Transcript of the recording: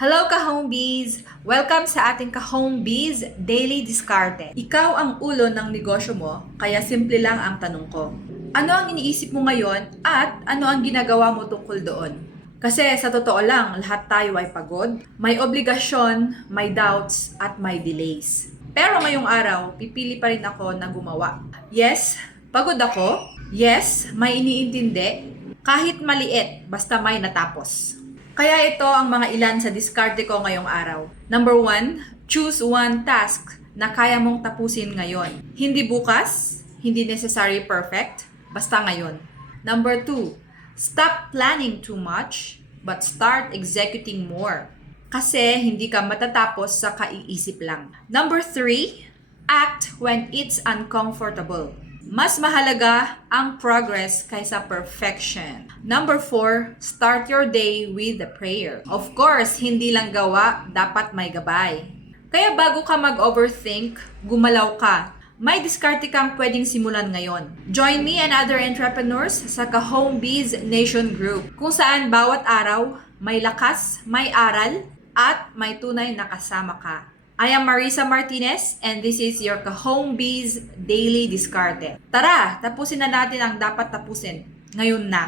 Hello ka-home bees! Welcome sa ating ka-home bees Daily Discarte. Ikaw ang ulo ng negosyo mo, kaya simple lang ang tanong ko. Ano ang iniisip mo ngayon at ano ang ginagawa mo tungkol doon? Kasi sa totoo lang, lahat tayo ay pagod, may obligasyon, may doubts, at may delays. Pero ngayong araw, pipili pa rin ako na gumawa. Yes, pagod ako. Yes, may iniintindi. Kahit maliit, basta may natapos. Kaya ito ang mga ilan sa diskarte ko ngayong araw. Number one, choose one task na kaya mong tapusin ngayon. Hindi bukas, hindi necessary perfect, basta ngayon. Number two, stop planning too much, but start executing more. Kasi hindi ka matatapos sa kaiisip lang. Number three, act when it's uncomfortable. Mas mahalaga ang progress kaysa perfection. Number four, start your day with a prayer. Of course, hindi lang gawa, dapat may gabay. Kaya bago ka mag-overthink, gumalaw ka. May diskarte kang pwedeng simulan ngayon. Join me and other entrepreneurs sa Ka-Home Bees Nation Group, kung saan bawat araw may lakas, may aral, at may tunay na kasama ka. I am Marisa Martinez and this is your Ka-Home Bees Daily Discarte. Tara, tapusin na natin ang dapat tapusin. Ngayon na.